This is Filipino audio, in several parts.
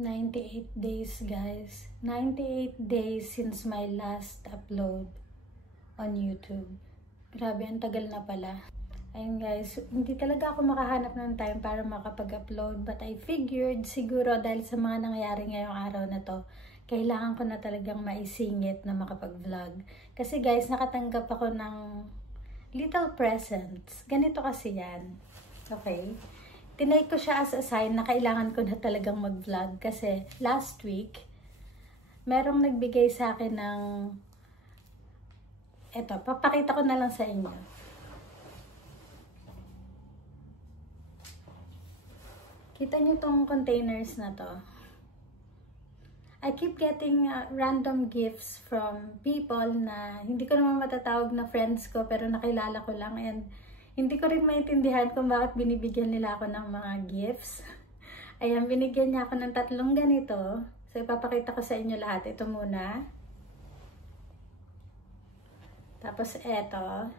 98 days guys. 98 days since my last upload on YouTube. Grabe, ang tagal na pala. Ayun guys, hindi talaga ako makahanap ng time para makapag-upload. But I figured siguro dahil sa mga nangyayari ngayong araw na to, kailangan ko na talagang maisingit na makapag-vlog. Kasi guys, nakatanggap ako ng little presents. Ganito kasi yan. Okay? Tinake ko siya as a sign na kailangan ko na talagang mag-vlog. Kasi last week, merong nagbigay sa akin ng... Eto, papakita ko na lang sa inyo. Kita niyo tong containers na to. I keep getting random gifts from people na hindi ko naman matatawag na friends ko pero nakilala ko lang, and hindi ko rin maintindihan kung bakit binibigyan nila ako ng mga gifts. Ayan, binigyan niya ako ng 3 ganito. So, ipapakita ko sa inyo lahat. Ito muna. Tapos, eto.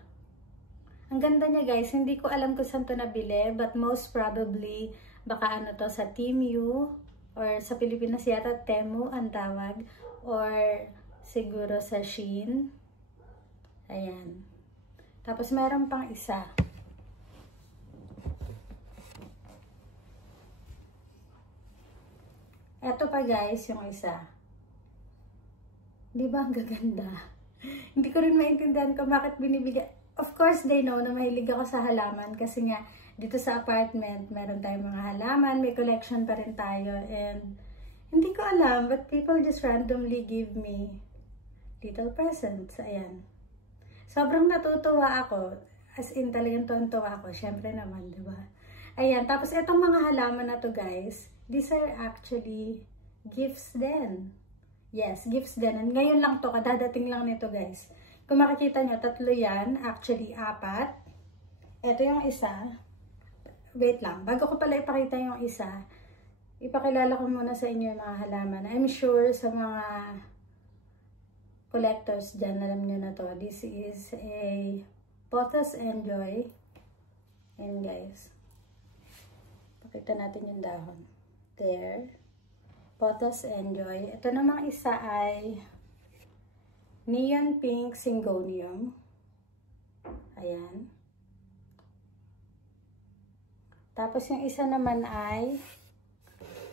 Ang ganda niya guys. Hindi ko alam kung saan to nabili, but most probably, baka ano to sa Temu, or sa Pilipinas yata Temu ang tawag, or siguro sa Shein. Ayan. Tapos meron pang isa. Eto pa guys, yung isa. Di ba ang gaganda? Hindi ko rin maintindihan kung bakit binibigyan. Of course, they know na mahilig ako sa halaman kasi nga dito sa apartment, meron tayong mga halaman, may collection pa rin tayo, and hindi ko alam, but people just randomly give me little presents. Ayan. Sobrang natutuwa ako. As in, talagang tuwan-tuwa ako. Syempre naman, di ba? Ayan. Tapos, itong mga halaman na to, guys, these are actually gifts din. Yes, gifts din. And ngayon lang to, kadadating lang nito, guys. Kung makikita nyo, 3 yan. Actually, 4. Ito yung isa. Wait lang. Bago ko pala ipakita yung isa, ipakilala ko muna sa inyo yung mga halaman. I'm sure sa mga collectors dyan, alam nyo na to. This is a Pothos Enjoy. And guys, pakita natin yung dahon. There. Pothos Enjoy. Ito namang isa ay Neon Pink Syngonium. Ayan. Tapos yung isa naman ay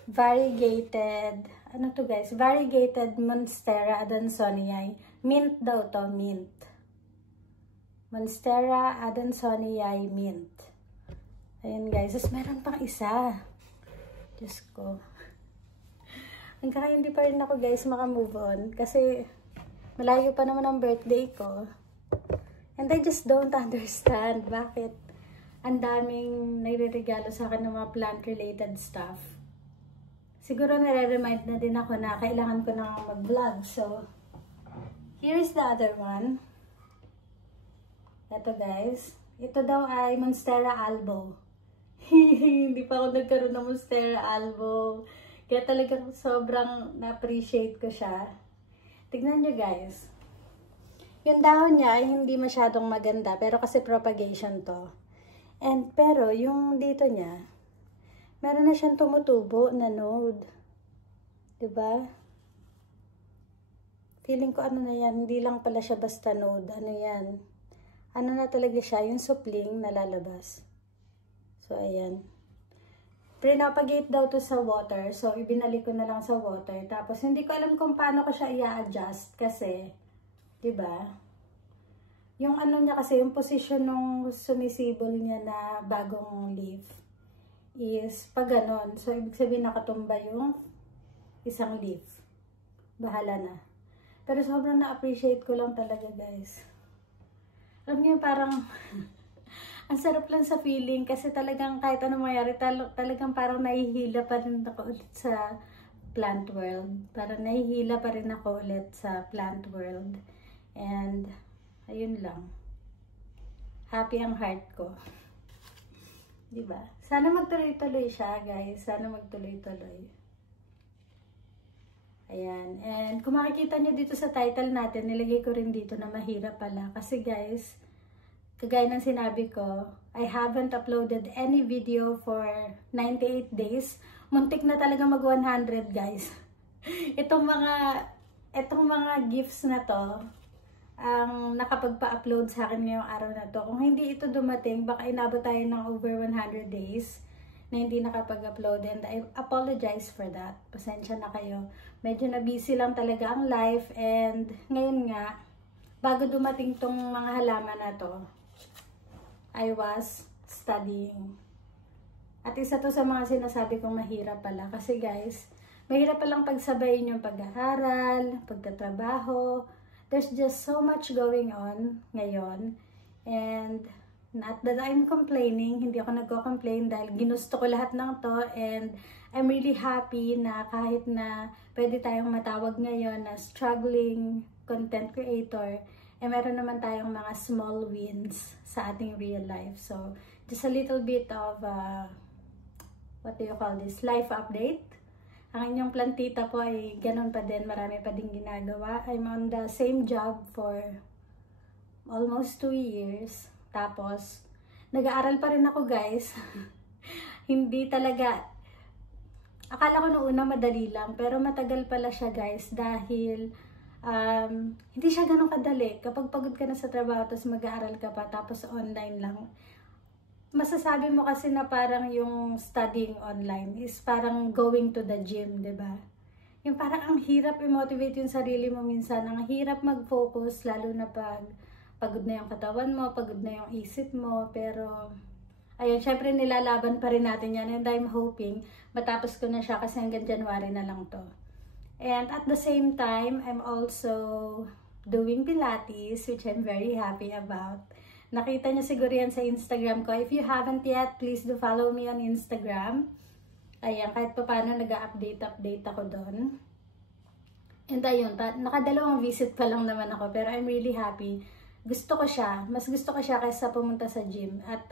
variegated, ano to guys? Variegated Monstera Adansonii. Mint daw to, mint. Monstera Adansonii mint. Ayan guys, tapos meron pang isa. Diyos ko. Hanggang hindi pa rin ako guys makamove on kasi malayo pa naman ang birthday ko. And I just don't understand bakit ang daming nire-regalo sa akin ng mga plant-related stuff. Siguro nare-remind na din ako na kailangan ko na mag-vlog. So, here's the other one. Ito guys. Ito daw ay Monstera Albo. Hindi pa ako nagkaroon ng Monstera Albo. Kaya talagang sobrang na-appreciate ko siya. Tignan nyo guys. Yung dahon niya ay hindi masyadong maganda. Pero kasi propagation to. And pero yung dito niya, meron na siyang tumutubo na node. 'Di ba? Feeling ko ano na yan, hindi lang pala siya basta node. Ano yan? Ano na talaga siya, yung supling na lalabas. So ayan. Pinapagate daw to sa water. So ibinalik ko na lang sa water. Tapos hindi ko alam kung paano ko siya i-adjust kasi 'di ba? Yung ano niya kasi, yung position ng sumisibol niya na bagong leaf is pag ganon. So, ibig sabihin nakatumba yung isang leaf. Bahala na. Pero sobrang na-appreciate ko lang talaga, guys. Alam niyo, parang ang sarap lang sa feeling kasi talagang kahit anong mayari, talagang parang nahihila pa rin ako ulit sa plant world. Parang nahihila pa rin ako ulit sa plant world. And ayun lang. Happy ang heart ko. Diba? Sana magtuloy-tuloy siya, guys. Sana magtuloy-tuloy. Ayan. And kung makikita nyo dito sa title natin, nilagay ko rin dito na mahirap pala. Kasi guys, kagaya ng sinabi ko, I haven't uploaded any video for 98 days. muntik na talaga mag 100 guys. Itong mga gifts na to, ang nakapagpa-upload sa akin ngayong araw na to. Kung hindi ito dumating, baka inabot tayo ng over 100 days na hindi nakapag-upload, and I apologize for that. Pasensya na kayo. Medyo na busy lang talaga ang life, and ngayon nga, bago dumating tong mga halaman na to, I was studying. At isa to sa mga sinasabi kong mahirap pala. Kasi guys, mahirap palang pagsabayin yung pag-aaral, pagtatrabaho. There's just so much going on ngayon. And not that I'm complaining, hindi ako nagko-complain dahil ginusto ko lahat ng to. And I'm really happy na kahit na pwede tayong matawag ngayon na struggling content creator, meron naman tayong mga small wins sa ating real life. So, just a little bit of, what do you call this? Life update. Ang inyong plantita po ay ganun pa din, marami pa din ginagawa. I'm on the same job for almost 2 years. Tapos, nag-aaral pa rin ako guys. Hindi talaga, akala ko noong una madali lang, pero matagal pala siya guys dahil hindi siya ganun kadali. Kapag pagod ka na sa trabaho, tapos mag-aaral ka pa, tapos online lang. Masasabi mo kasi na parang yung studying online is parang going to the gym, diba? Yung parang ang hirap i-motivate yung sarili mo minsan. Ang hirap mag-focus, lalo na pag pagod na yung katawan mo, pagod na yung isip mo. Pero, ayun, syempre nilalaban pa rin natin yan. And I'm hoping matapos ko na siya kasi hanggang January na lang to. And at the same time, I'm also doing Pilates, which I'm very happy about. Nakita niyo siguro yan sa Instagram ko. If you haven't yet, please do follow me on Instagram. Ayan, kahit pa paano nag-update ako doon. And ayun, nakadalawang visit pa lang naman ako, pero I'm really happy. Gusto ko siya. Mas gusto ko siya kaysa pumunta sa gym. At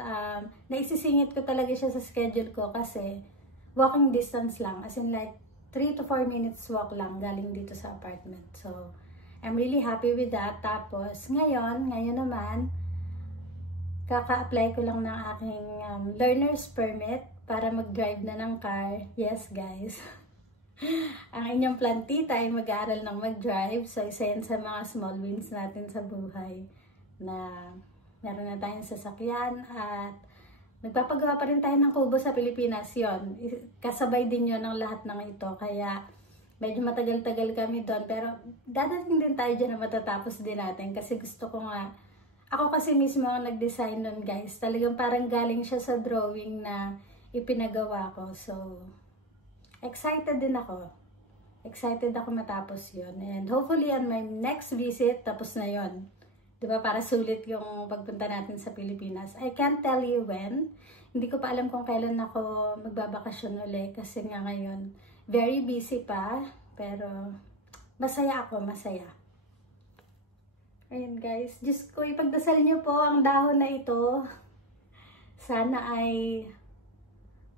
naisisingit ko talaga siya sa schedule ko kasi walking distance lang. As in like 3 to 4 minutes walk lang galing dito sa apartment. So, I'm really happy with that. Tapos, ngayon naman, kaka-apply ko lang ng aking learner's permit para mag-drive na ng car. Yes, guys. Ang inyong plantita ay mag-aaral ng mag-drive. So, isa yan sa mga small wins natin sa buhay na meron na tayong sasakyan at nagpapagawa pa rin tayo ng kubo sa Pilipinas. Yon, kasabay din yon ng lahat ng ito. Kaya, medyo matagal-tagal kami doon. Pero, dadating din tayo dyan na matatapos din natin kasi gusto ko nga. Ako kasi mismo ang nag-design nun guys. Talagang parang galing siya sa drawing na ipinagawa ko. So, excited din ako. Excited ako matapos yun. And hopefully on my next visit, tapos na yun. Diba? Para sulit yung pagpunta natin sa Pilipinas. I can't tell you when. Hindi ko pa alam kung kailan ako magbabakasyon ulit. Kasi nga ngayon, very busy pa. Pero, masaya ako, masaya. Ayan guys, Diyos ko, ipagdasal niyo po ang dahon na ito. Sana ay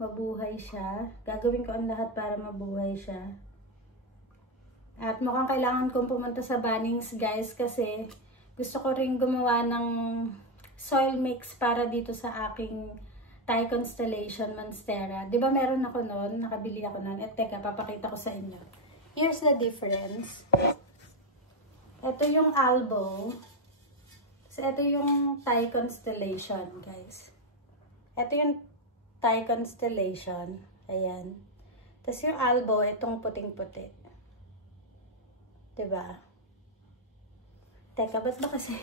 mabuhay siya. Gagawin ko ang lahat para mabuhay siya. At mukhang kailangan kong pumunta sa Bunnings guys kasi gusto ko rin gumawa ng soil mix para dito sa aking Thai Constellation Monstera. Diba meron ako noon? Nakabili ako noon. Eh teka, papakita ko sa inyo. Here's the difference. Ito yung Albo. So, ito yung Thai Constellation, guys. Ito yung Thai Constellation. Ayan. Tapos yung Albo, itong puting-puti. Diba? Teka, ba't ba kasi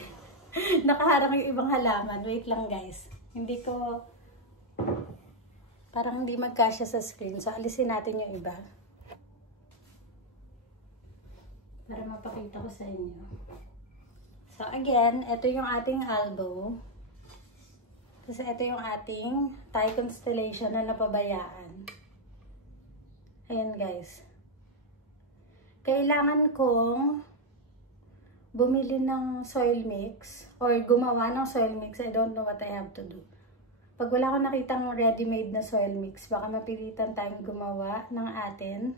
nakaharang yung ibang halaman? Wait lang, guys. Hindi ko, parang hindi magkasya sa screen. So, alisin natin yung iba. Para mapakita ko sa inyo. So, again, ito yung ating Albo. Kasi ito yung ating Thai Constellation na napabayaan. Ayan, guys. Kailangan kong bumili ng soil mix or gumawa ng soil mix. I don't know what I have to do. Pag wala ko nakitang ready-made na soil mix, baka mapilitan tayong gumawa ng atin.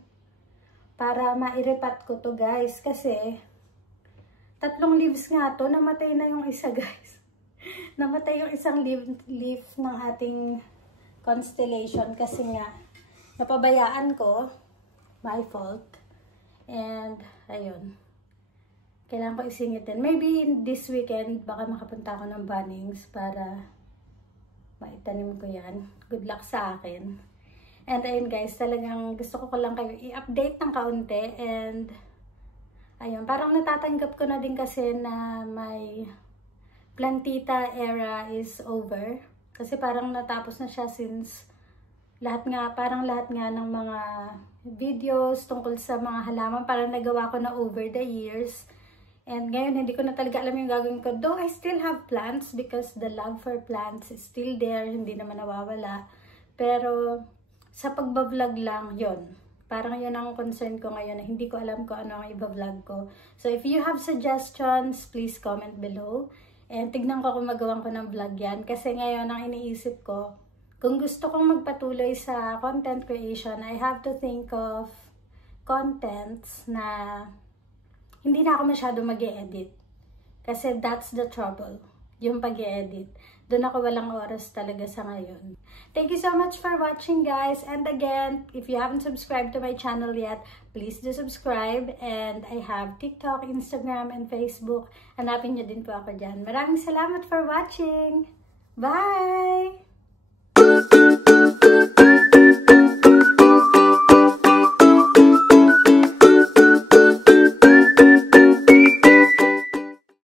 Para mairepat ko to guys. Kasi 3 leaves nga to. Namatay na yung isa guys. Namatay yung isang leaf ng ating constellation. Kasi nga napabayaan ko. My fault. And, ayun. Kailangan ko isingitin. Maybe this weekend, baka makapunta ako ng Bunnings para maitanim ko yan. Good luck sa akin. And ayun guys, talagang gusto ko lang kayo i-update ng kaunti. And, ayun, parang natatanggap ko na din kasi na may plantita era is over. Kasi parang natapos na siya since parang lahat nga ng mga videos tungkol sa mga halaman, parang nagawa ko na over the years. And ngayon, hindi ko na talaga alam yung gagawin ko. Though I still have plants because the love for plants is still there. Hindi naman nawawala. Pero, sa pagbablog lang, yon. Parang yun ang concern ko ngayon na hindi ko alam kung ano ang iba-vlog ko. So, if you have suggestions, please comment below. And tignan ko kung magawan ko ng vlog yan. Kasi ngayon, ang iniisip ko, kung gusto kong magpatuloy sa content creation, I have to think of contents na hindi na ako masyado mag-e-edit. Kasi that's the trouble, yung pag-e-edit. Doon ako walang oras talaga sa ngayon. Thank you so much for watching guys. And again, if you haven't subscribed to my channel yet, please do subscribe. And I have TikTok, Instagram, and Facebook. Hanapin nyo din po ako dyan. Maraming salamat for watching. Bye!